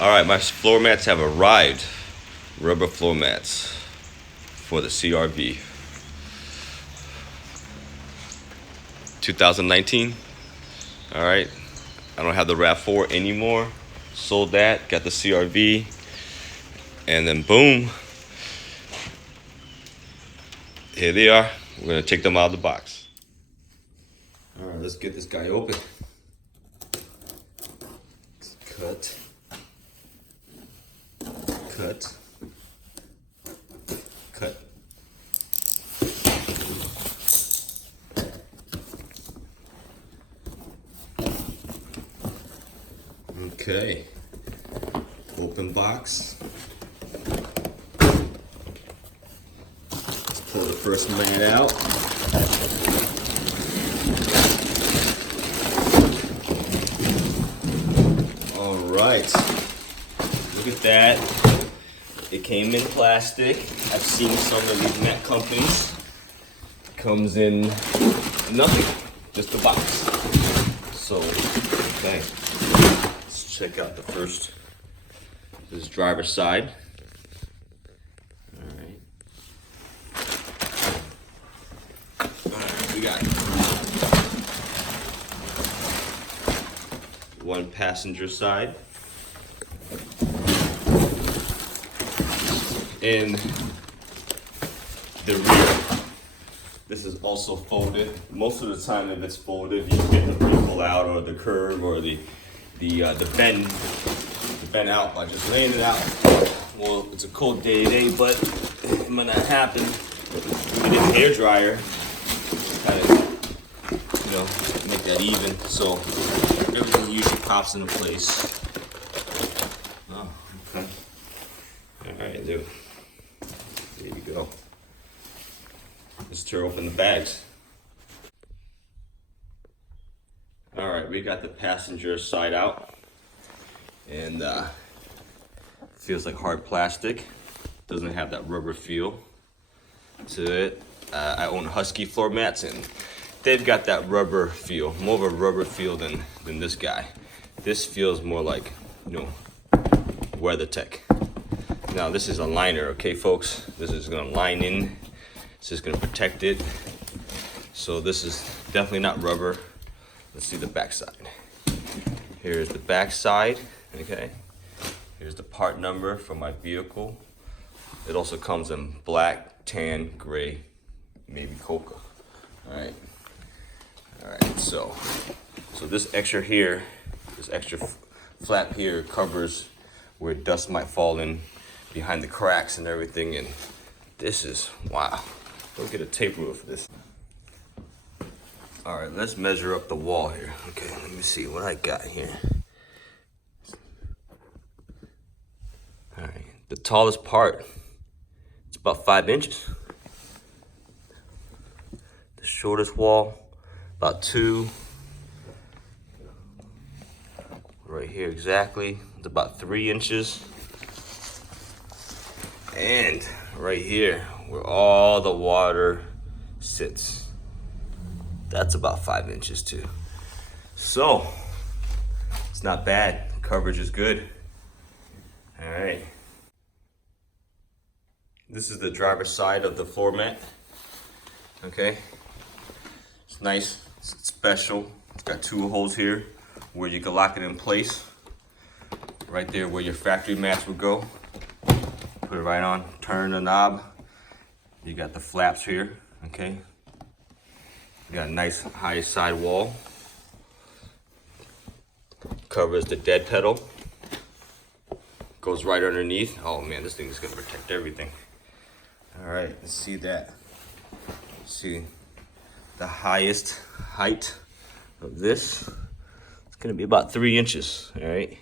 All right, my floor mats have arrived. Rubber floor mats for the CRV 2019. All right, I don't have the RAV4 anymore. Sold that, got the CRV, and then boom, here they are. We're gonna take them out of the box. All right, let's get this guy open. Cut. Cut. Cut. Okay. Open box. Let's pull the first man out. All right. Look at that. It came in plastic. I've seen some of these mat companies. Comes in nothing, just a box. So, okay. Let's check out the first. This is driver's side. All right. We got one passenger side. In the rear, this is also folded. Most of the time, if it's folded, you get the vehicle out or the curve or the bend out by just laying it out. Well, it's a cold day today, but it might not happen. We get a hair dryer, kind of, make that even. So everything usually pops into place. Oh, okay. All right, dude. There you go. Let's tear open the bags. All right, we got the passenger side out, and feels like hard plastic. Doesn't have that rubber feel to it. I own Husky floor mats, and they've got that rubber feel, more of a rubber feel than this guy. This feels more like, WeatherTech. Now this is a liner, okay, folks? This is gonna line in. This is gonna protect it. So this is definitely not rubber. Let's see the back side. Here's the back side, okay? Here's the part number for my vehicle. It also comes in black, tan, gray, maybe coca. All right. So this extra here, this extra flap here covers where dust might fall in behind the cracks and everything. And this is, wow. Go get a tape ruler for this. All right, let's measure up the wall here. Okay, let me see what I got here. All right, the tallest part, it's about 5 inches. The shortest wall, about 2. Right here exactly, it's about 3 inches. And right here, where all the water sits, that's about 5 inches too. So, it's not bad. Coverage is good. All right. This is the driver's side of the floor mat. Okay. It's nice, it's special. It's got 2 holes here where you can lock it in place. Right there where your factory mats would go. Put it right on, turn the knob. You got the flaps here, okay? You got a nice high side wall. Covers the dead pedal. Goes right underneath. Oh man, this thing is gonna protect everything. All right, let's see that. See the highest height of this. It's gonna be about 3 inches, all right?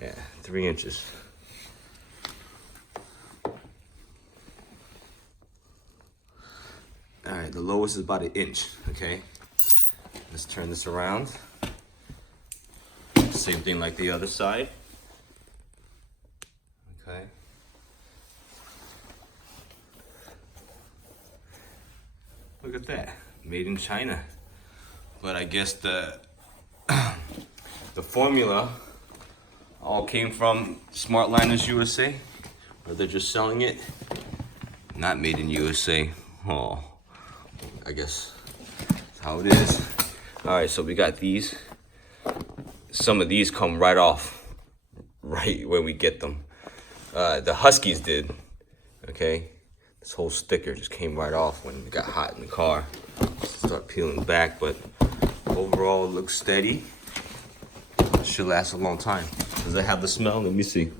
Yeah, 3 inches. All right, the lowest is about 1 inch, okay? Let's turn this around. Same thing like the other side. Okay. Look at that, made in China. But I guess the formula All came from Smart Liners USA, or they're just selling it. Not made in USA. Oh, I guess that's how it is. All right, so we got these. Some of these come right off, right when we get them. The Huskies did, okay? This whole sticker just came right off when it got hot in the car. Start peeling back, but overall it looks steady. It should last a long time. Does it have the smell? Let me see.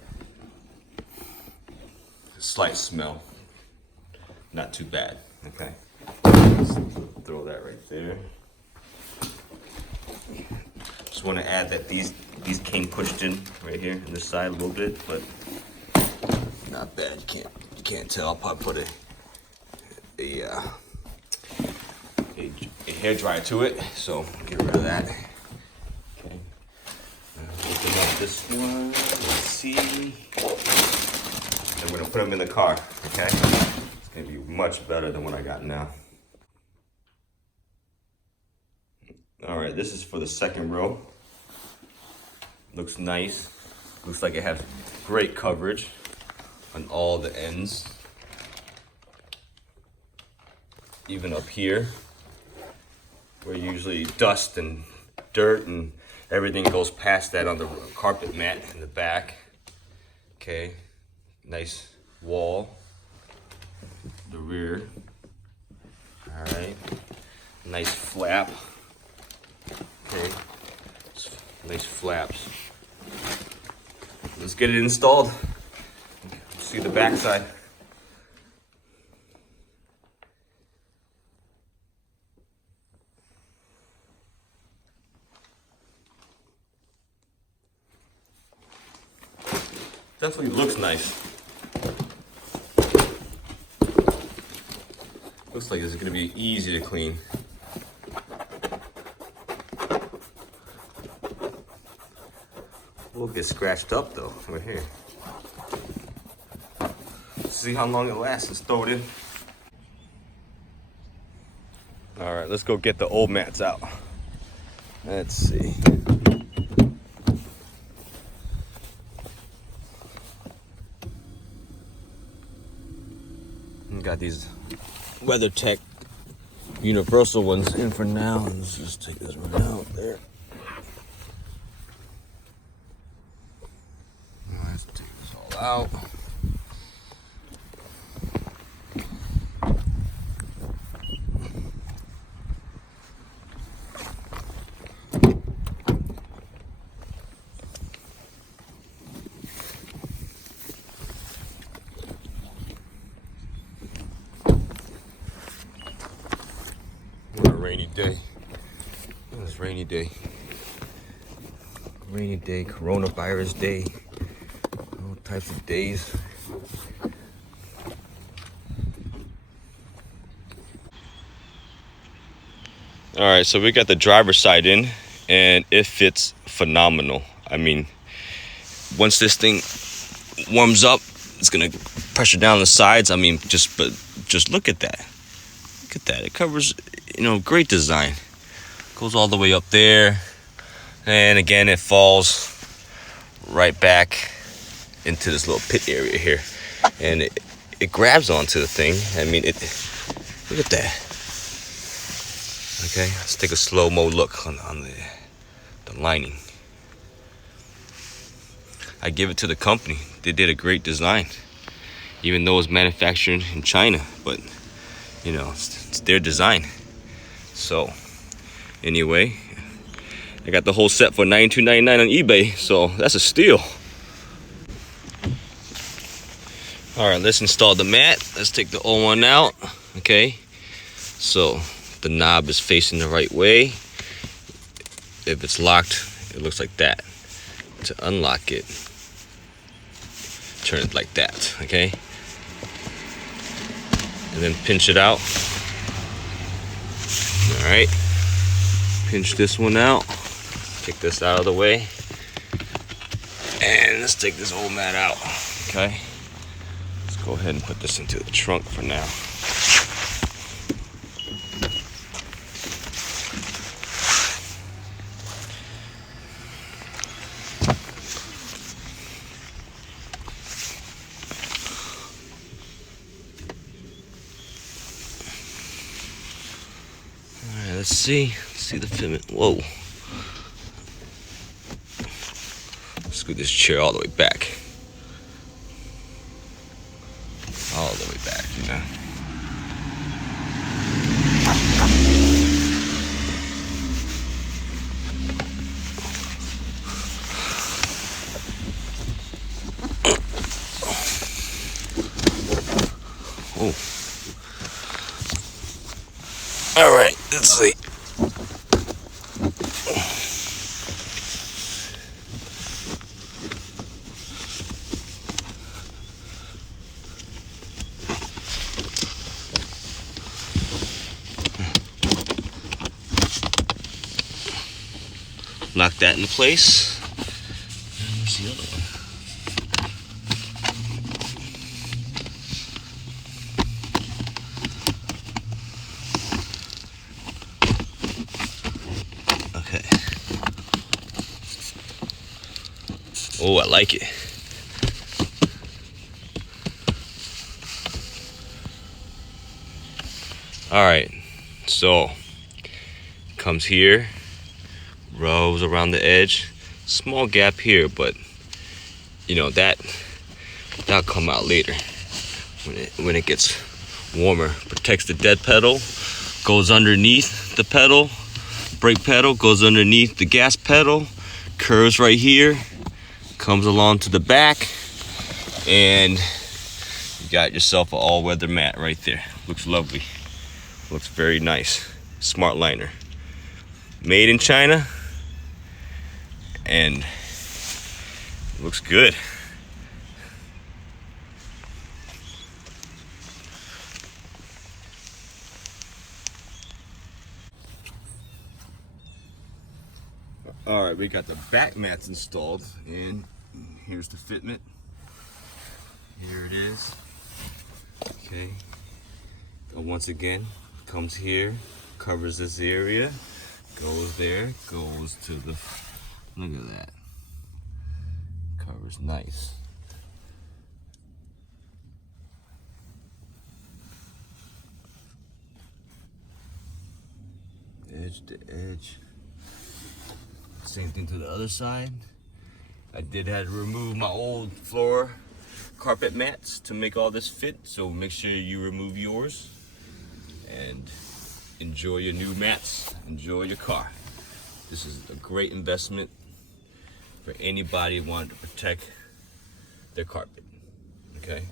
Slight smell. Not too bad, okay? Let's throw that right there. Just want to add that these came pushed in right here on this side a little bit, but not bad. You can't tell. I'll probably put a hair dryer to it, so get rid of that. Okay. Open up this one. Let's see. And we're gonna put them in the car. Okay. It's gonna be much better than what I got now. All right, this is for the second row. Looks nice. Looks like it has great coverage on all the ends. Even up here, where usually dust and dirt and everything goes past that on the carpet mat in the back. Okay, nice wall. The rear. All right, nice flap. Okay, nice flaps. Let's get it installed. See the back side. Definitely looks nice. Looks like it's gonna be easy to clean. We'll get scratched up though, right here. See how long it lasts. Let's throw it in. All right, let's go get the old mats out. Let's see. We got these WeatherTech universal ones in for now. Let's just take this one out there. Let's take this all out. Rainy day. It's rainy day. Rainy day, coronavirus day. All types of days. All right, so we got the driver's side in, and it fits phenomenal. I mean, once this thing warms up, it's gonna pressure down the sides. I mean, just look at that. Look at that. It covers, great design. Goes all the way up there. And again, it falls right back into this little pit area here. And it grabs onto the thing. I mean, look at that. Okay, let's take a slow-mo look on the lining. I give it to the company. They did a great design. Even though it's manufactured in China. But, it's their design. So, anyway, I got the whole set for $92.99 on eBay, so that's a steal. All right, let's install the mat. Let's take the old one out, okay? So, the knob is facing the right way. If it's locked, it looks like that. To unlock it, turn it like that, okay? And then pinch it out. All right, pinch this one out. Take this out of the way. And let's take this old mat out, okay? Let's go ahead and put this into the trunk for now. Let's see the fitment. Whoa. Scoot this chair all the way back. All the way back, you know. Oh. All right, let's see. Lock that in place. And where's the other one? Okay. Oh, I like it. All right, so comes here, rubs around the edge, small gap here, but you know that'll come out later when it gets warmer. Protects the dead pedal, goes underneath the pedal, brake pedal goes underneath the gas pedal, curves right here, comes along to the back, and you got yourself an all-weather mat right there. Looks lovely. Looks very nice. Smart liner. Made in China. And looks good. All right, we got the back mats installed, and here's the fitment. Here it is. Okay. Once again, comes here, covers this area, goes there, goes to the, look at that, covers nice. Edge to edge. Same thing to the other side. I did have to remove my old floor carpet mats to make all this fit, so make sure you remove yours and enjoy your new mats, enjoy your car. This is a great investment for anybody wanting to protect their carpet, okay?